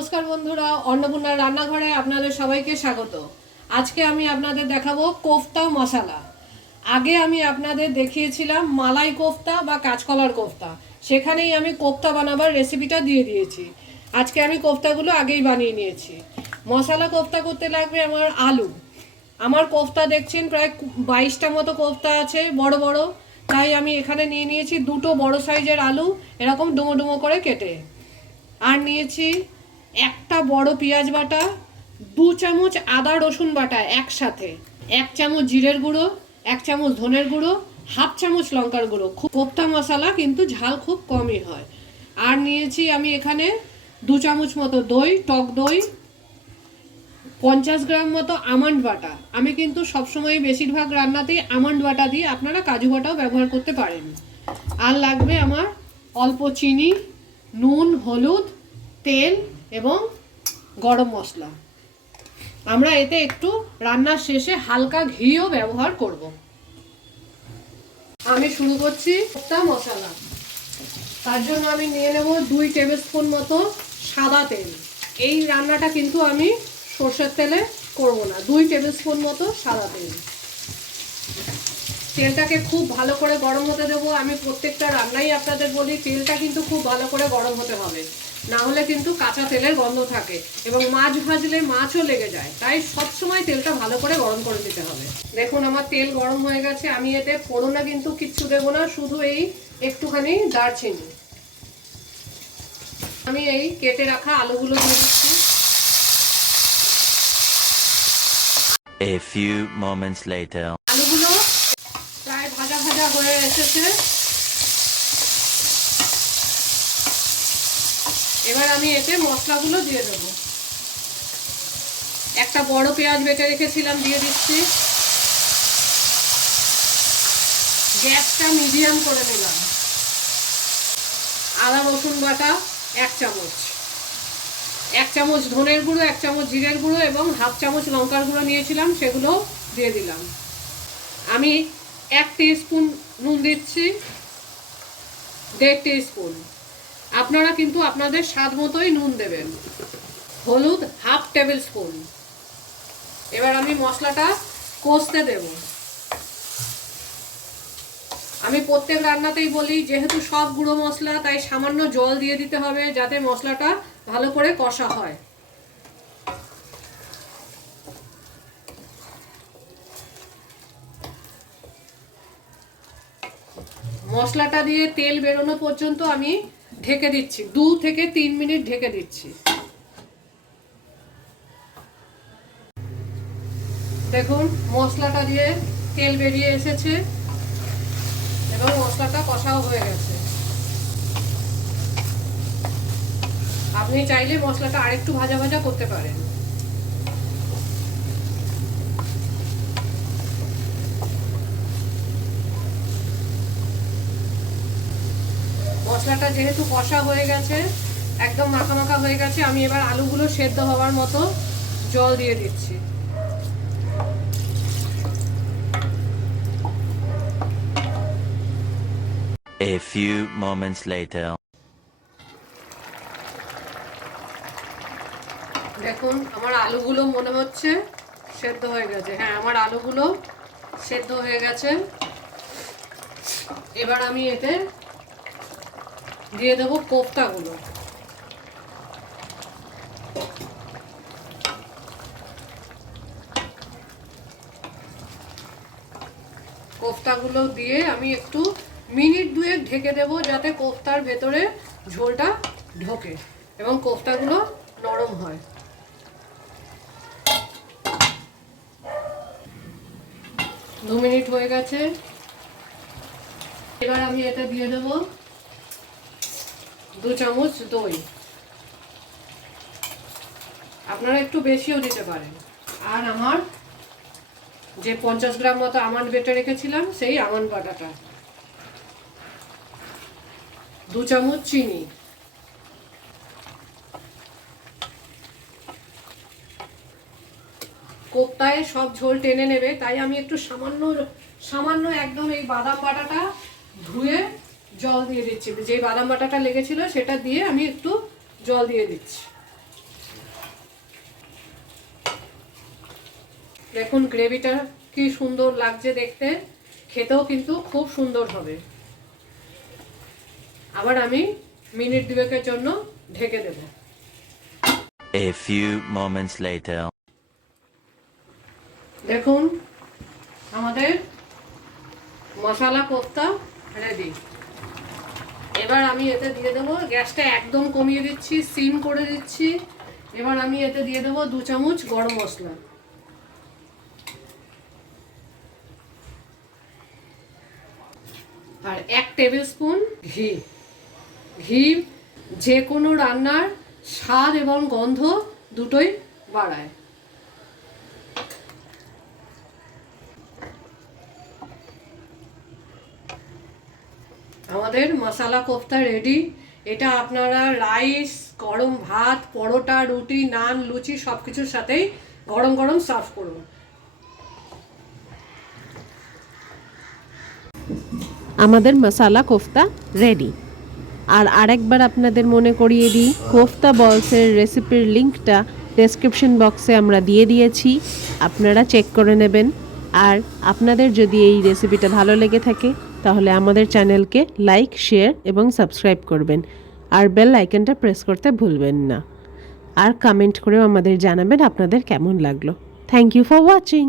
নমস্কার বন্ধুরা, অন্নপূর্ণার রান্নাঘরে আপনাদের সবাইকে স্বাগত। আজকে আমি আপনাদের দেখাবো কোফতা মশালা। আগে আমি আপনাদের দেখিয়েছিলাম মালাই কোফতা বা কাঁচকলার কোফতা, সেখানেই আমি কোফতা বানাবার রেসিপিটা দিয়ে দিয়েছি। আজকে আমি কোফতাগুলো আগেই বানিয়ে নিয়েছি। মশালা কোফতা করতে লাগবে আমার আলু। আমার কোফতা দেখছেন প্রায় 22টা মতো কোফতা আছে, বড় বড়। তাই আমি এখানে নিয়ে নিয়েছি দুটো বড় সাইজের আলু, এরকম ডুমো ডুমো করে কেটে। আর নিয়েছি একটা বড় পেঁয়াজ বাটা, 2 চামচ আদা রসুন বাটা একসাথে, 1 চামচ জিরের গুঁড়ো, 1 চামচ ধনের গুঁড়ো, 1/2 চামচ লঙ্কার গুঁড়ো। কোফতা মশলা কিন্তু ঝাল খুব কমই হয়। আর নিয়েছি আমি এখানে 2 চামচ মতো দই, টক দই, 50 গ্রাম মতো আমন্ড বাটা। আমি কিন্তু সবসময় বেশিরভাগ রান্নাতেই আমন্ড বাটা দিই, আপনারা কাজু বাটাও ব্যবহার করতে পারেন। আর লাগবে আমার অল্প চিনি, নুন, হলুদ, তেল এবং গরম মশলা। আমরা এতে একটু রান্নার শেষে হালকা ঘিও ব্যবহার করব। আমি শুরু করছি কোফতা মশলা। তার জন্য আমি নিয়ে নেব 2 টেবিল স্পুন মতো সাদা তেল। এই রান্নাটা কিন্তু আমি সর্ষের তেলে করব না, 2 টেবিল স্পুন মতো সাদা তেল। তেলটাকে খুব ভালো করে গরম হতে দেবো। আমি প্রত্যেকটা রান্নাই আপনাদের বলি তেলটা কিন্তু খুব ভালো করে গরম হতে হবে, না হলে কিন্তু কাঁচা তেলের গন্ধ থাকে এবং মাছ ভাজলে মাছও লেগে যায়। তাই সবসময় তেলটা ভালো করে গরম করে দিতে হবে। দেখুন আমার তেল গরম হয়ে গেছে। আমি এতে ফোড়নে কিন্তু কিচ্ছু দেবো না, শুধু এই একটুখানি দারচিনি। আমি এই কেটে রাখা আলুগুলো দিয়ে দিচ্ছি। A few moments later. আলুগুলো প্রায় ভাজা ভাজা হয়ে এসেছে। এবার আমি এতে মশলাগুলো দিয়ে দেবো। একটা বড় পেঁয়াজ বেটে রেখেছিলাম, দিয়ে দিচ্ছি। গ্যাসটা মিডিয়াম করে নিলাম। আদা রসুন বাটা 1 চামচ, 1 চামচ ধনের গুঁড়ো, 1 চামচ জিরের গুঁড়ো এবং 1/2 চামচ লঙ্কার গুঁড়ো নিয়েছিলাম, সেগুলো দিয়ে দিলাম। আমি 1 টিস্পুন নুন দিচ্ছি, 1.5 টিস্পুন। আপনারা কিন্তু আপনাদের স্বাদ মতোই নুন দেবেন। হলুদ 1/2 টেবিল স্পুন। এবার আমি মশলাটা কষতে দেব। আমি প্রত্যেক রান্নাতেই বলি যেহেতু সব গুঁড়ো মশলা, তাই সামান্য জল দিয়ে দিতে হবে যাতে মশলাটা ভালো করে কষা হয়। মশলাটা দিয়ে তেল বেরোনো পর্যন্ত আমি ঢেকে দিচ্ছি, 2 থেকে 3 মিনিট ঢেকে দিচ্ছি। দেখুন মশলাটা দিয়ে তেল বেরিয়ে এসেছে এবং মশলাটা কষাও হয়ে গেছে। আপনি চাইলে মশলাটা আরেকটু ভাজা ভাজা করতে পারেন। মশলাটা যেহেতু কষা হয়ে গেছে, একদম মাখা মাখা হয়ে গেছে, আমি এবার আলুগুলো সেদ্ধ হওয়ার মতো জল দিয়ে দিচ্ছি। A few moments later. দেখুন আমার আলুগুলো মনে হচ্ছে সেদ্ধ হয়ে গেছে। হ্যাঁ, আমার আলুগুলো সেদ্ধ হয়ে গেছে। এবার আমি এতে দিয়ে দেবো কোফতাগুলো। কোফতাগুলো দিয়ে আমি একটু মিনিট 2 ঢেকে দেবো যাতে কোফতার ভেতরে ঝোলটা ঢোকে এবং কোফতাগুলো নরম হয়। দু মিনিট হয়ে গেছে। এবার আমি এটা দিয়ে দেবো 2 চামচ দই। আপনারা একটু বেশিও দিতে পারেন। আর আমার যে 50 গ্রাম মতো আমন্ড বেটে রেখেছিলাম, সেই আমন্ড বাটাটা, 2 চামচ চিনি, কোফতায় সব ঝোল টেনে নেবে, তাই আমি একটু সামান্য একদম এই বাদাম বাটাটা ধুয়ে জল দিয়ে দিচ্ছি। যে বাদাম বাটাটা লেগেছিল সেটা দিয়ে আমি একটু জল দিয়ে দিচ্ছি। দেখুন গ্রেভিটা কি সুন্দর লাগছে দেখতে, খেতেও কিন্তু খুব সুন্দর হবে। আবার আমি মিনিট 2 জন্য ঢেকে দেব। A few moments later. দেখুন আমাদের মশলা কোফতা রেডি। এবার আমি এতে দিয়ে দেবো, গ্যাসটা একদম কমিয়ে দিচ্ছি, সিম করে দিচ্ছি। এবার আমি এতে দিয়ে দেবো 2 চামচ গরম মশলা, আর 1 টেবিল স্পুন ঘি। ঘি যে কোনো রান্নার স্বাদ এবং গন্ধ দুটোই বাড়ায়। আমাদের মশলা কোফতা রেডি। এটা আপনারা রাইস, গরম ভাত, পরোটা, রুটি, নান, লুচি সব কিছুর সাথেই গরম গরম সার্ভ করুন। আমাদের মশালা কোফতা রেডি। আর আরেকবার আপনাদের মনে করিয়ে দিই, কোফতা বলসের রেসিপির লিঙ্কটা ডেসক্রিপশন বক্সে আমরা দিয়ে দিয়েছি, আপনারা চেক করে নেবেন। আর আপনাদের যদি এই রেসিপিটা ভালো লেগে থাকে তাহলে আমাদের চ্যানেলকে লাইক, শেয়ার এবং সাবস্ক্রাইব করবেন। আর বেল আইকনটা প্রেস করতে ভুলবেন না। আর কমেন্ট করেও আমাদের জানাবেন আপনাদের কেমন লাগলো। Thank you for watching.